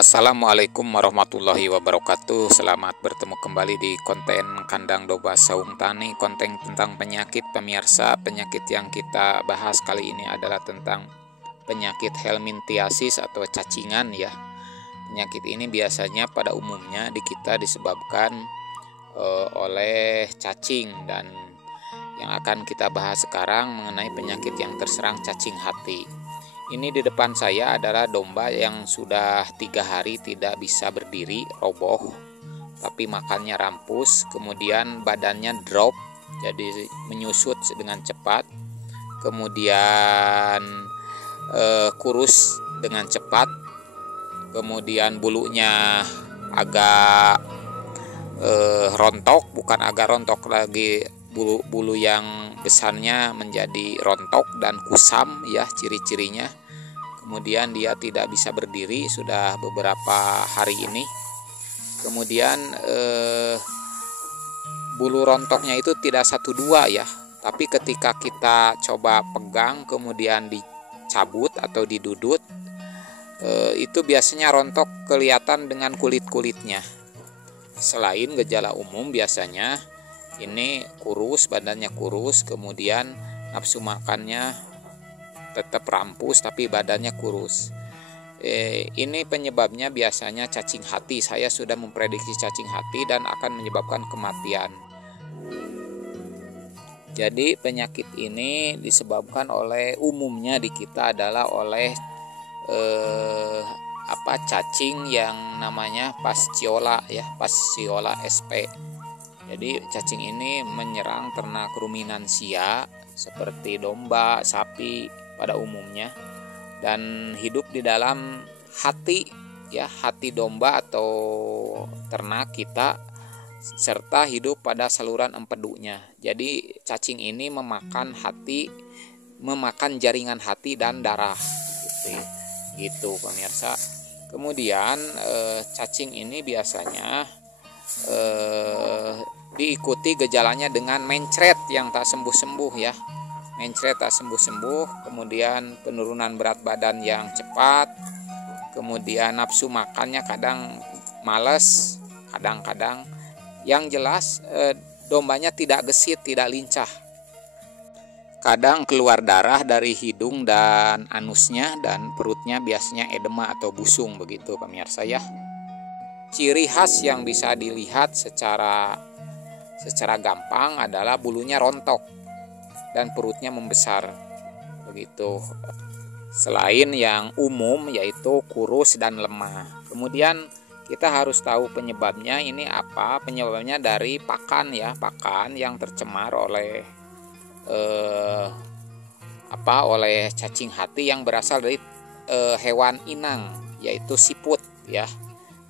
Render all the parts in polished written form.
Assalamualaikum warahmatullahi wabarakatuh. Selamat bertemu kembali di konten Kandang Domba Saung Tani. Konten tentang penyakit pemirsa. Penyakit yang kita bahas kali ini adalah tentang penyakit helminthiasis atau cacingan ya. Penyakit ini biasanya pada umumnya di kita disebabkan oleh cacing, dan yang akan kita bahas sekarang mengenai penyakit yang terserang cacing hati. Ini di depan saya adalah domba yang sudah 3 hari tidak bisa berdiri, roboh, tapi makannya rampus, kemudian badannya drop, jadi menyusut dengan cepat, kemudian kurus dengan cepat, kemudian bulunya agak rontok, bukan agak rontok lagi, bulu yang besarnya menjadi rontok dan kusam ya ciri-cirinya. Kemudian dia tidak bisa berdiri sudah beberapa hari ini. Kemudian bulu rontoknya itu tidak 1-2 ya, tapi ketika kita coba pegang kemudian dicabut atau didudut, itu biasanya rontok kelihatan dengan kulit-kulitnya. Selain gejala umum, biasanya ini kurus, badannya kurus, kemudian nafsu makannya tetap rampus tapi badannya kurus. Ini penyebabnya biasanya cacing hati. Saya sudah memprediksi cacing hati dan akan menyebabkan kematian. Jadi penyakit ini disebabkan oleh, umumnya di kita adalah oleh cacing yang namanya Paschiola ya, Paschiola sp. Jadi cacing ini menyerang ternak ruminansia seperti domba, sapi pada umumnya, dan hidup di dalam hati ya, hati domba atau ternak kita, serta hidup pada saluran empedunya. Jadi cacing ini memakan hati, memakan jaringan hati dan darah gitu pemirsa. Kemudian cacing ini biasanya diikuti gejalanya dengan mencret yang tak sembuh-sembuh ya. Mencret tak sembuh-sembuh, kemudian penurunan berat badan yang cepat, kemudian nafsu makannya kadang malas, kadang-kadang yang jelas dombanya tidak gesit, tidak lincah. Kadang keluar darah dari hidung dan anusnya, dan perutnya biasanya edema atau busung begitu pemirsa ya. Ciri khas yang bisa dilihat secara gampang adalah bulunya rontok dan perutnya membesar begitu. Selain yang umum yaitu kurus dan lemah. Kemudian kita harus tahu penyebabnya ini apa. Penyebabnya dari pakan ya, pakan yang tercemar oleh oleh cacing hati yang berasal dari hewan inang yaitu siput ya.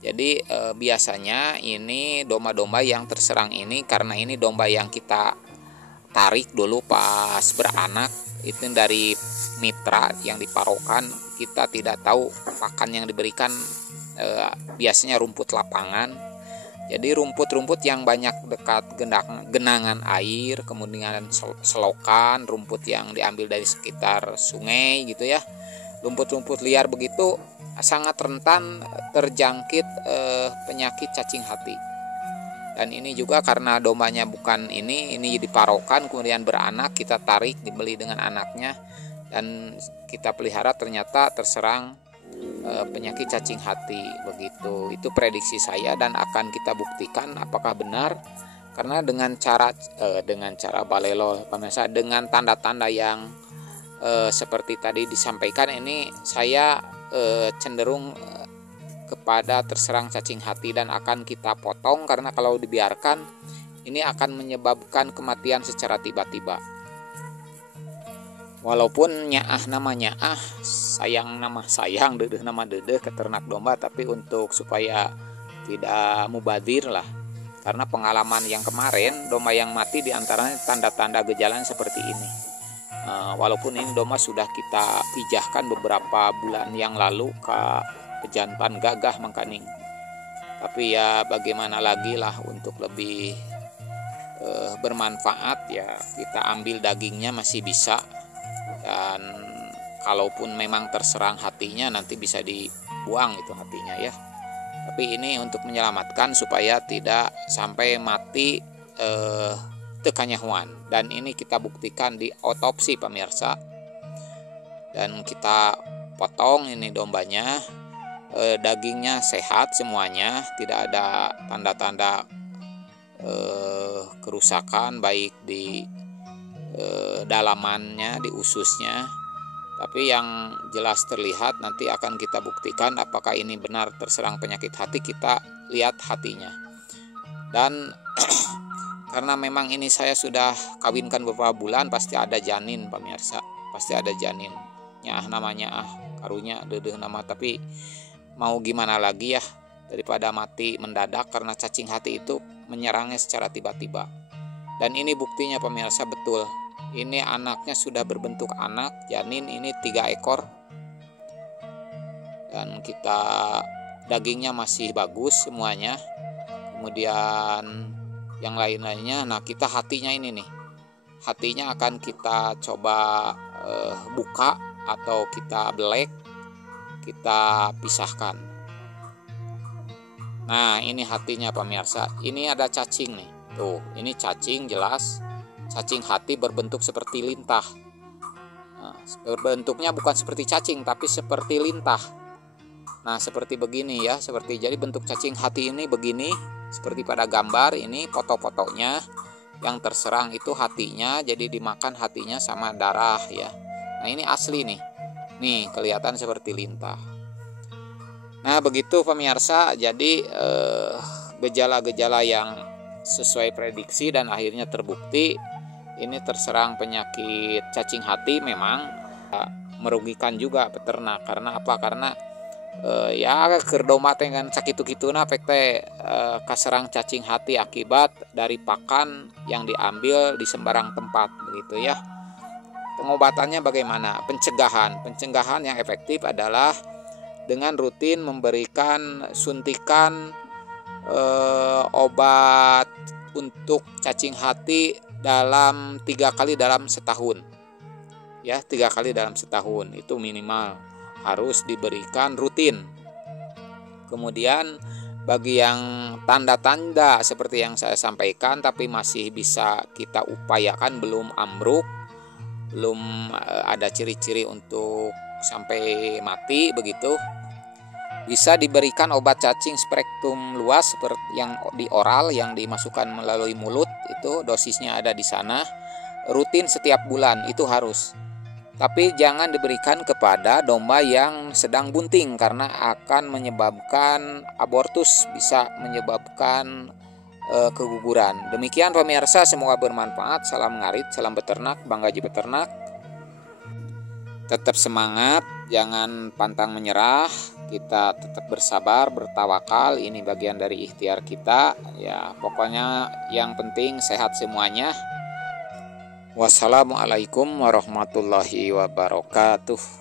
Jadi biasanya ini domba-domba yang terserang ini, karena ini domba yang kita tarik dulu pas beranak, itu dari mitra yang diparokan, kita tidak tahu pakan yang diberikan, biasanya rumput lapangan. Jadi rumput-rumput yang banyak dekat genangan air, kemudian selokan, rumput yang diambil dari sekitar sungai gitu ya. Rumput-rumput liar begitu sangat rentan terjangkit penyakit cacing hati. Dan ini juga karena dombanya bukan ini diparokan kemudian beranak, kita tarik, dibeli dengan anaknya, dan kita pelihara, ternyata terserang penyakit cacing hati begitu. Itu prediksi saya dan akan kita buktikan apakah benar, karena dengan cara balelol pemirsa, dengan tanda-tanda yang seperti tadi disampaikan, ini saya cenderung kepada terserang cacing hati dan akan kita potong, karena kalau dibiarkan ini akan menyebabkan kematian secara tiba-tiba. Walaupun nyaah nama nyaah, sayang nama sayang, dedeh nama dedeh ke ternak domba, tapi untuk supaya tidak mubadir lah, karena pengalaman yang kemarin domba yang mati diantaranya tanda-tanda gejalanya seperti ini. Walaupun ini domba sudah kita pijahkan beberapa bulan yang lalu ke pejantan gagah mangkaning, tapi ya bagaimana lagi lah, untuk lebih bermanfaat ya kita ambil dagingnya masih bisa, dan kalaupun memang terserang hatinya nanti bisa buang itu hatinya ya. Tapi ini untuk menyelamatkan supaya tidak sampai mati tekanyahuan. Dan ini kita buktikan di otopsi pemirsa. Dan kita potong ini dombanya, dagingnya sehat semuanya, tidak ada tanda-tanda kerusakan baik di dalamannya, di ususnya. Tapi yang jelas terlihat nanti akan kita buktikan apakah ini benar terserang penyakit hati. Kita lihat hatinya. Dan karena memang ini saya sudah kawinkan beberapa bulan, pasti ada janin pemirsa, pasti ada janin. Namanya karunya dedeh nama, tapi mau gimana lagi ya, daripada mati mendadak karena cacing hati itu menyerangnya secara tiba-tiba. Dan ini buktinya pemirsa, betul. Ini anaknya sudah berbentuk anak, janin ini 3 ekor. Dan kita dagingnya masih bagus semuanya. Kemudian yang lain-lainnya, nah kita hatinya ini nih. Hatinya akan kita coba buka atau kita belek, kita pisahkan. Nah, ini hatinya pemirsa. Ini ada cacing nih. Tuh, ini cacing jelas. Cacing hati berbentuk seperti lintah. Nah, bentuknya bukan seperti cacing tapi seperti lintah. Nah, seperti begini ya, jadi bentuk cacing hati ini begini, seperti pada gambar ini foto-fotonya. Yang terserang itu hatinya, jadi dimakan hatinya sama darah ya. Nah, ini asli nih. Nih, kelihatan seperti lintah. Nah, begitu pemirsa. Jadi gejala-gejala yang sesuai prediksi dan akhirnya terbukti ini terserang penyakit cacing hati. Memang merugikan juga peternak. Karena apa? Karena ya keur domba teh kan sakitu-kituna pek teh kaserang cacing hati akibat dari pakan yang diambil di sembarang tempat begitu ya. Pengobatannya bagaimana? Pencegahan yang efektif adalah dengan rutin memberikan suntikan obat untuk cacing hati dalam 3 kali dalam setahun. Ya, 3 kali dalam setahun itu minimal harus diberikan rutin. Kemudian bagi yang tanda-tanda seperti yang saya sampaikan tapi masih bisa kita upayakan, belum ambruk, belum ada ciri-ciri untuk sampai mati begitu, bisa diberikan obat cacing spektrum luas seperti yang di oral, yang dimasukkan melalui mulut, itu dosisnya ada di sana, rutin setiap bulan itu harus. Tapi jangan diberikan kepada domba yang sedang bunting karena akan menyebabkan abortus, bisa menyebabkan keguguran. Demikian pemirsa, semoga bermanfaat. Salam ngarit, salam beternak, Bang Gaji Beternak. Tetap semangat, jangan pantang menyerah. Kita tetap bersabar, bertawakal. Ini bagian dari ikhtiar kita. Ya, pokoknya yang penting sehat semuanya. Wassalamualaikum warahmatullahi wabarakatuh.